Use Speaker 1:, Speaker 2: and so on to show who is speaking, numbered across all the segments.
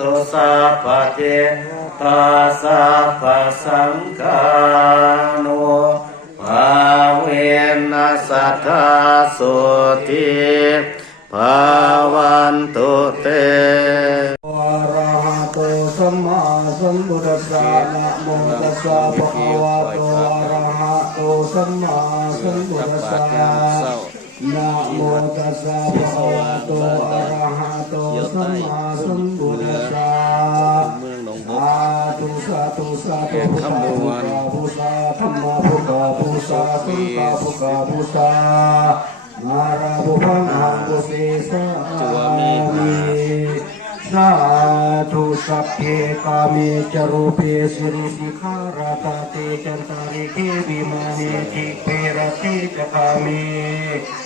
Speaker 1: ตุสัพพเจตาสัพพสังฆานุภาเวนัสสัทธาสุติภาวันตุเต
Speaker 2: อะระหะโตสัมมาสัมพุทธัสสะนะโมตัสสะภะคะวะโตอะระหะโตสัมมาสัมพุทธัสสะ นะโมตัสสะภะคะวะโตอะระหะโตสัมมาสัมพุทธัสสะ
Speaker 1: เมืองหนองบ
Speaker 2: สาธุสาธุสาธุพุทธาพุทธาธรรมพุทธาพุทธาสังฆาพุทธาพุทธามาราบุพังหังกุสิสามีสาธุสัพเพกามิจารุเปสิริสิขาราตาเตจันตาริเกวิมานิทิเปรติจคามิกรุณาคามิ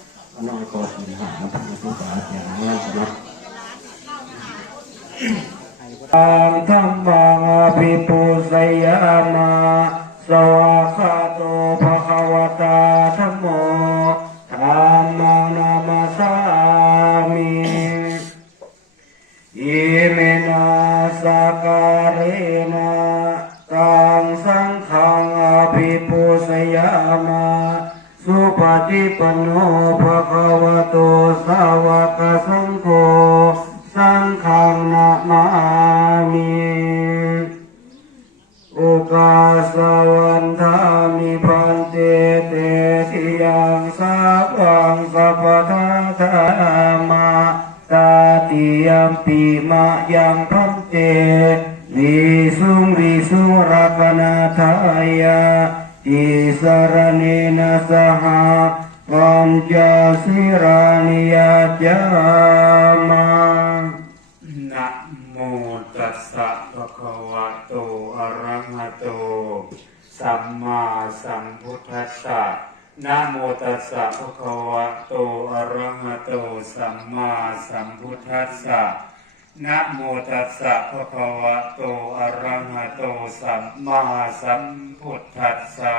Speaker 2: นยะคาคันตปนาคาติทันตาสันติเกยังมณีรวจนังคาถาวเมสุนันตุธรรมสาวนาคารยมมาทันตาธรรมสาวนาคารยมมาทันตาธรรมสาวนาคารยมมาทันตาน้อยก็สิหาพระพุทธาอย่างนี้นะอังธรรมังอภิปุสยามาสวากขาโตภะคะวตาธัมโมธัมมังนามาสามิอิเมนะสกการะนะตังสังฆังอภิปุสยามา สุปฏิปันโนภะคะวะโตสาวกสังโฆสังฆังนะมามิโอกาสวันทามิพันเตเตทิยังสัพพังสัพพทาธามาตาติยัมปิมายังพันเตวิสุงวิสุงรักนาทายา อิสรเนนะสหปัญจสิรานิยจามา
Speaker 3: นะโมตัสสะภะคะวะโตอะระหะโต สัมมาสัมพุทธัสสะนะโมตัสสะภะคะวะโตอะระหะโต สัมมาสัมพุทธัสสะ นะโมตัสสะภะคะวะโตอะระหะโตสัมมาสัมพุทธัสสะ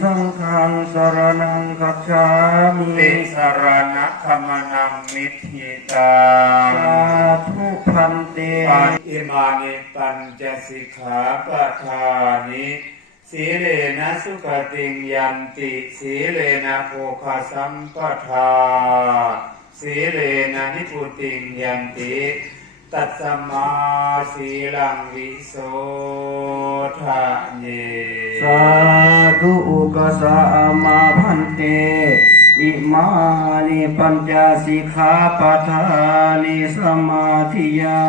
Speaker 2: สังฆังสรนังคัจฉามิ
Speaker 3: ติสรณะขมนังมิทิตา
Speaker 2: สาธุพันเต
Speaker 3: ปัญอิมานิปัญจสิกขาปะทานิสีเลนะสุขติงยันติ สีเลนะโภคสัมปทาสีเลนะนิพุติงยันติ ตัสสมาสีลังวิโสทะเย
Speaker 2: สาธุอุกสะมาพันเต อิมานิปัญจสิกขาปทานิสมาธิยา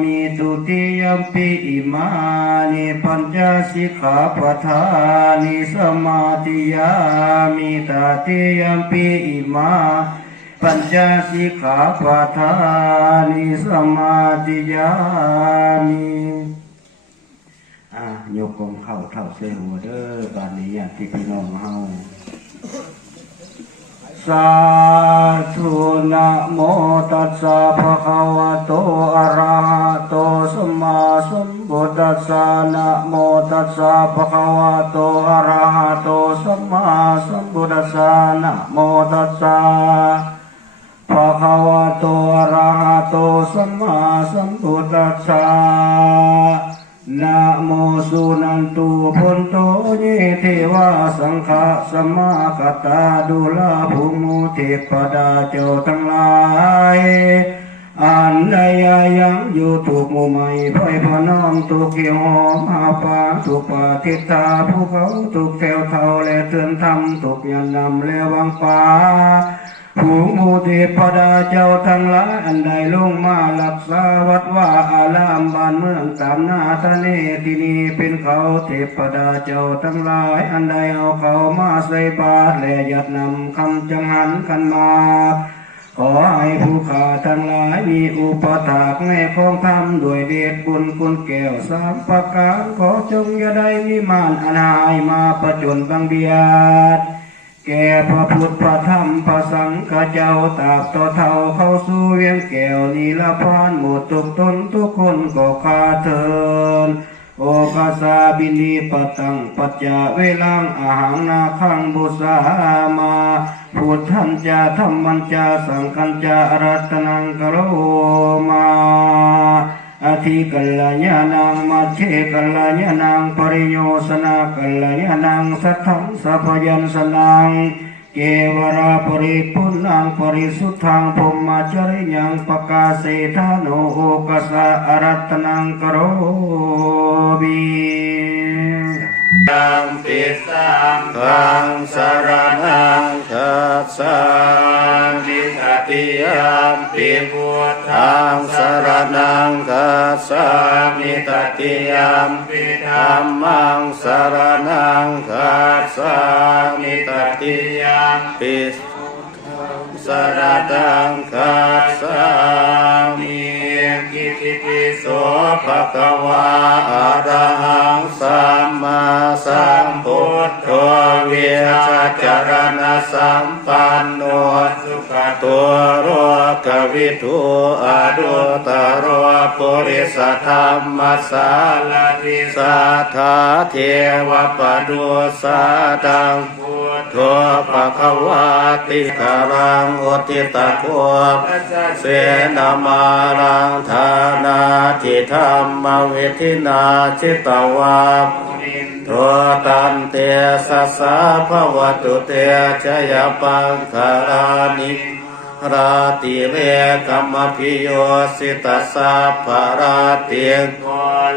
Speaker 2: มิตุติยมปิอิมานิปัญจสิกขาปทานิสมาธิยามิตติยมปิอิมา ปัญจสิกขาปทานิสมาธิยามิอะโยกกงเข้าเท่าเซหัวเด้อบานนี้อย่างที่พี่น้องเฮาสาธุนะโมตัสสะภะคะวะโตอะระหะโตสัมมาสัมพุทธัสสะนะโมตัสสะภะคะวะโตอะระหะโตสัมมาสัมพุทธัสสะนะโมตัสสะ ภะคะวะโตอะระหะโตสัมมาสัมพุทธัสสะนะโมสุนันตุพุนโตเยเทวาสังฆะสมาคตาดุลาภูมุเทพดาเจ้าทั้งหลายอันใดยังอยู่ถูกมู่ใหม่พ่อยพน้อมถูกเกี่ยวหอมหาปาถูกปาทิตาภูเขาถูกแถวเท่าและเตือนทำถูกยันนำและวังปา ผู้มูเทพดาเจ้าทั้งหลายอันใดลงมารักษาวัดว่าอารามบ้านเมืองตามนาทะเลที่นี่เป็นเขาเทพดาเจ้าทั้งหลาย อันใดเอาเขามาใส่บาตรและยัดนำคำจังหันขันมาขอให้ผู้ขาทั้งหลายมีอุปถากในของธรรมด้วยเดชบุญคุณแก้วสามประการขอจงอย่าได้มีมานอนายมาประจนบังเบียด แก่พระพุทธพระธรรมพระสังฆเจ้าตราบต่อเท่าเข้าสู่เวียงแก้วนีละพานหมดทุกตนทุกคนก็คาเทินโอกาสาบินีปตังปัจจาเวลังอาหังนาคังบุษามาพุทธันจาธรรมันจาสังคัญจาอรัตนังกโรมา อธิกัลยานังมัชเชกัลยานังปริโยสนากัลยานังสัทธังสัพยัญสนังเกวราปริปุณังปริสุทธังพรหมจริยังปกาเสธาโนโอกสะอรัตนังกโรบิ
Speaker 3: ตัมปิสัง
Speaker 1: ทังสรนังคัสสา
Speaker 3: มิสติยามปิพุ ทธั
Speaker 1: ทั
Speaker 3: ง
Speaker 1: งสรนังคัสสามิตติยามปิธรรมังสรนังคัสสามิตติยามปิสรนังคัสสามิ
Speaker 3: กิติปิโส
Speaker 1: ภะคะวาอะระหังสัมมาสัมพุทโธเวียชจารณสัมปันโน
Speaker 3: สุข
Speaker 1: ตัวโรกวิทูอดุตโรปุริสธรรมสา
Speaker 3: ลาทิ
Speaker 1: สัทธาเทวปดุสาดัง
Speaker 3: พุทโธ
Speaker 1: ทัวปะคะวาติคารังอุติตะโก
Speaker 3: ปัสสะ
Speaker 1: เสนามารังธานาทิธรรมเวทินาจิตวาทัวตันเตสัสสะภวตุเตชยปังคารานิ ราติเรกรรมพิโยสิตสสาภาราติ
Speaker 3: โก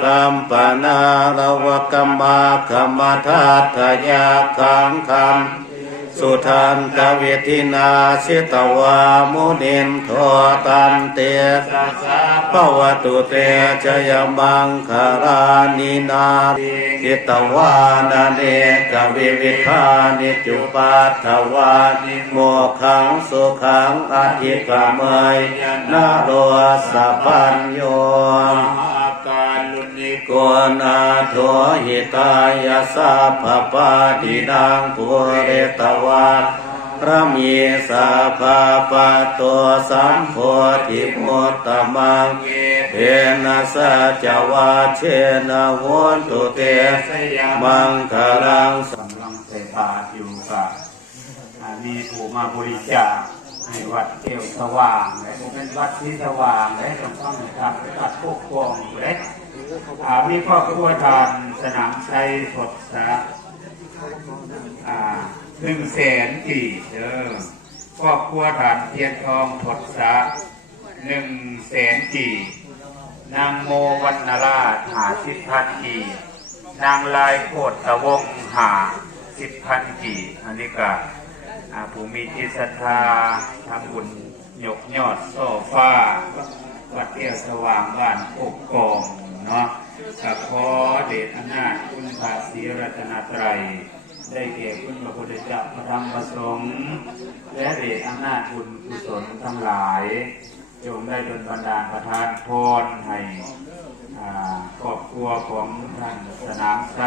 Speaker 1: ตัมปนาลวกรรมาคมธาตถยาคังคัม สุทันตเวทินาสิตวามุนินโทตันเต
Speaker 3: สัส
Speaker 1: ภวตุเตชยมังคารานินาทิตวานาเนกวิวิธานิจุปัตถวานิโมขังสุขังอธิกามยนาโรสัพพัญโย
Speaker 3: กนา
Speaker 1: โทหิตายาสัพปาติดังปุเรตวาพระมีสัพพปะตัวสัมโพธิมุตตมัง
Speaker 3: เท
Speaker 1: นะสัจวาเชนะโหนตุเต
Speaker 3: สยามั
Speaker 1: งคารังสำ
Speaker 3: ลังใส่บาอยู่กับอ่ามีผู้มาบริจาคให้วัดเที่ยวสว่างและเป็นวัดที่สว่างและต้องต้องทำวัดปกครองและ อ่ามีครอบครัวทานสนามชัยสดสะอ่าหนึ่งแสนกี่เด้อครอบครัวทานเทียนทองถดสะหนึ่งแสนกี่นางโมวันนาราชหาสิบพันกี่นางลายโคตรตะวงหาสิบพันกี่อันนี้ก็อ่าผู้มีจิตศรัทธาทำบุญยกยอดโซฟาวัดเที่ยวสว่างบ้านโคกกอง เนาะกับขอเดชอำนาจคุณพระศรีรัตนตรัย ได้แก่คุณพระพุทธเจ้าพระธรรมพระสงฆ์และเดชอำนาจบุญกุศลทั้งหลาย จงได้ดลบันดาลประทานพรให้ครอบครัวของท่านสนามไซ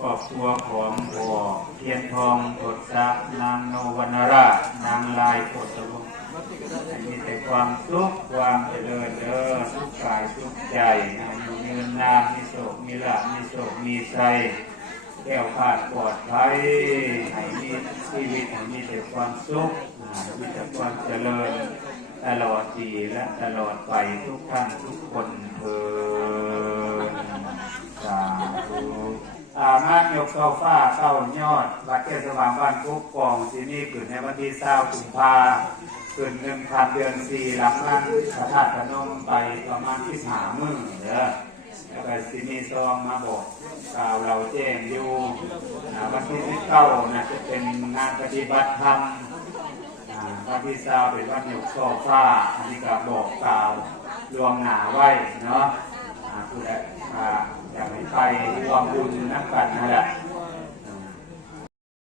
Speaker 3: ครอบครัวของพ่อเทียนทองทศะนางโนวรรณราชนางลายโคตรวง มีแต่ความสุขความเจริญเด้อสุขกายสุขใจมีเงินนามมีโศกมีลาภมีโศกมีไสแก้วขาดปลอดภัยให้มีชีวิตให้มีแต่ความสุขมีแต่ความเจริญตลอดดีและตลอดไปทุกท่านทุกคนเธอามานยกเสาฟ้าเสายอดวัดเทศบาลบ้านกุ๊กกองที่นี่เกิดในวันที่เศร้ากุมภาเกิดหนึ่งพันเดือนสี่หลังนั้นพระธาตุพนมไปประมาณที่สามมื้อเด้อแล้วก็สิมีซองมาบอกกล่าวเราแจ้งอยู่วันที่สิบเก้านะจะเป็นงานปฏิบัติธรรมอ่าพระพิซาเป็นวัดหยกโซฟ้าอันนี้ก็บอกกล่าวรวมหนาไว้เนาะผู้ใด อ่าอยากให้ไปรวมบุญนักกันนั่นแหละ